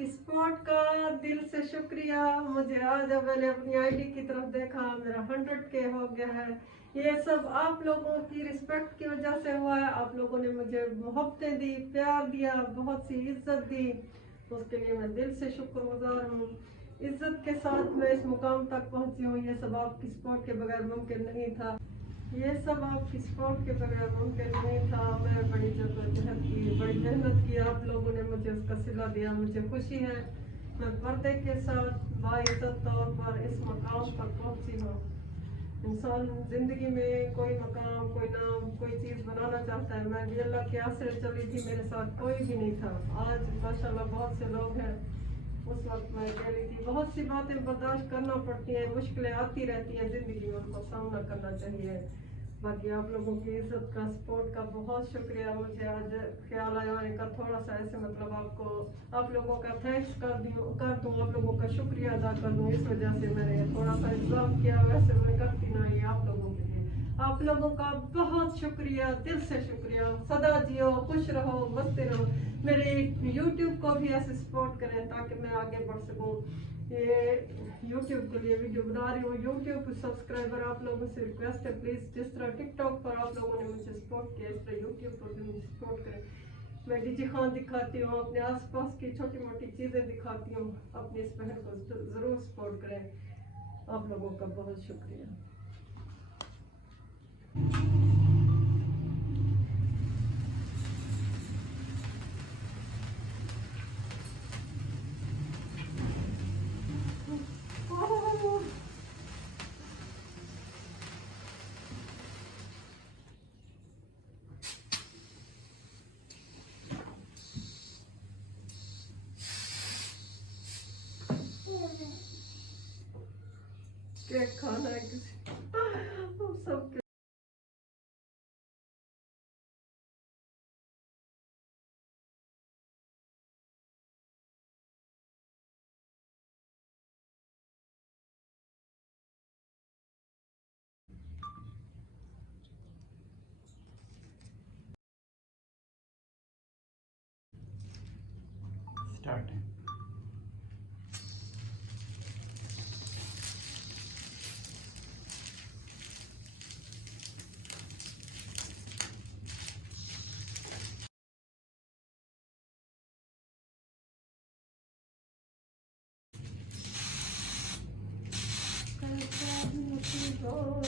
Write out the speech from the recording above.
आपकी सपोर्ट का दिल से शुक्रिया। मुझे आज मैंने अपनी आईडी की तरफ देखा, मेरा 100K हो गया है। ये सब आप लोगों की रिस्पेक्ट की वजह से हुआ है। आप लोगों ने मुझे मोहब्बतें दी, प्यार दिया, बहुत सी इज्जत दी, उसके लिए मैं दिल से शुक्रगुजार हूँ। इज्जत के साथ मैं इस मुकाम तक पहुँची हूँ, ये सब आपकी सपोर्ट के बगैर मुमकिन नहीं था। ये सब आपकी सपोर्ट के बगैर मुमकिन नहीं था। मैं बड़ी जद्दोजहद की, बड़ी मेहनत की, आप लोगों ने मुझे उसका सिला दिया। मुझे खुशी है मैं पर्दे के साथ बाइज्जत तौर पर इस मकाम पर पहुंची हूँ। इंसान जिंदगी में कोई मकाम, कोई नाम, कोई चीज़ बनाना चाहता है। मैं भी अल्लाह के आसरे चली थी, मेरे साथ कोई भी नहीं था। आज माशाल्लाह बहुत से लोग हैं। उस वक्त मैं अकेली थी। बहुत सी बातें बर्दाश्त करना पड़ती हैं, मुश्किलें आती रहती हैं ज़िंदगी में, उनको सामना करना चाहिए। बाकी आप लोगों की इज्जत का, सपोर्ट का बहुत शुक्रिया। मुझे आज ख्याल आया का थोड़ा सा ऐसे मतलब आपको, आप लोगों का थैंक्स कर दूँ, आप लोगों का शुक्रिया अदा कर दूँ। इस वजह से मैंने थोड़ा सा इंतजाम किया, वैसे मैं करती ना ये आप लोगों के लिए। आप लोगों का बहुत शुक्रिया, दिल से शुक्रिया। सदा जियो, खुश रहो, मस्ती रहो। मेरे YouTube को भी ऐसे सपोर्ट करें ताकि मैं आगे बढ़ सकूं। ये YouTube के लिए वीडियो बना रही हूँ। YouTube सब्सक्राइबर आप लोगों से रिक्वेस्ट है, प्लीज़ जिस तरह TikTok पर आप लोगों ने मुझे सपोर्ट किया, इस तरह YouTube पर भी मुझे सपोर्ट करें। मैं डीजी खान दिखाती हूँ, अपने आसपास की छोटी मोटी चीज़ें दिखाती हूँ। अपनी इस बहन को ज़रूर सपोर्ट करें। आप लोगों का बहुत शुक्रिया। केक खाना है किसी सब स्टार्ट है। Thank you.